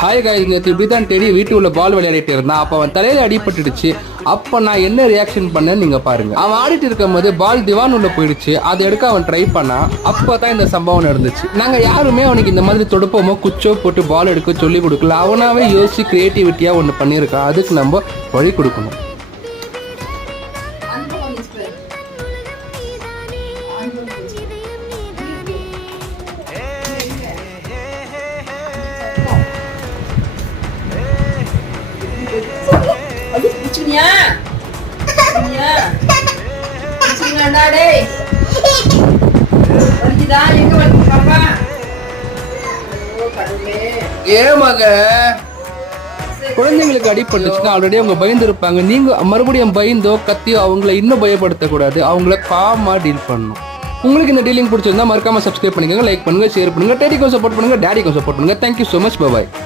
Hi guys, நேற்று இப்படி தான் டெடி வீட்டுக்குள்ள பால் விளையாடிட்டு இருந்தான். அப்போ அவன் தலையில அடிபட்டுடுச்சு. அப்போ நான் என்ன ரியாக்ஷன் பண்ணேன்னு நீங்க பாருங்க. அவன் ஆடிட்டு இருக்கும் போது பால் திவான் உள்ள போயிடுச்சு. அதை எடுக்க அவன் ட்ரை பண்ணா. அப்பதான் இந்த சம்பவம் நடந்துச்சு. நாங்க யாருமே அவனுக்கு இந்த மாதிரி தொடுப்போமோ குச்சோ போட்டு பால் எடுக்க சொல்லி கொடுக்கல. அவனாவே யோசிச்சு கிரியேட்டிவிட்டியா ஒன்று பண்ணியிருக்கான். அதுக்கு நம்ம வழி கொடுக்கணும். குழந்தைங்களுக்கு அடிபட்டுச்சுன்னா ஆல்ரெடி அவங்க பயந்து இருப்பாங்க. நீங்க மறுபடியும் பயந்தோ கத்தியோ அவங்கள இன்னும் பயப்படுத்தக்கூடாது. அவங்கள காமா டீல் பண்ணணும். உங்களுக்கு இந்த டீலிங் பிடிச்சிருந்தா மறக்காம சப்ஸ்கிரைப் பண்ணிக்கோங்க, லைக் பண்ணுங்க, ஷேர் பண்ணுங்க, டேடிக்கும் சப்போர்ட் பண்ணுங்க, டேடிக்கும் சப்போர்ட் பண்ணுங்க. Thank you so much. பாய்.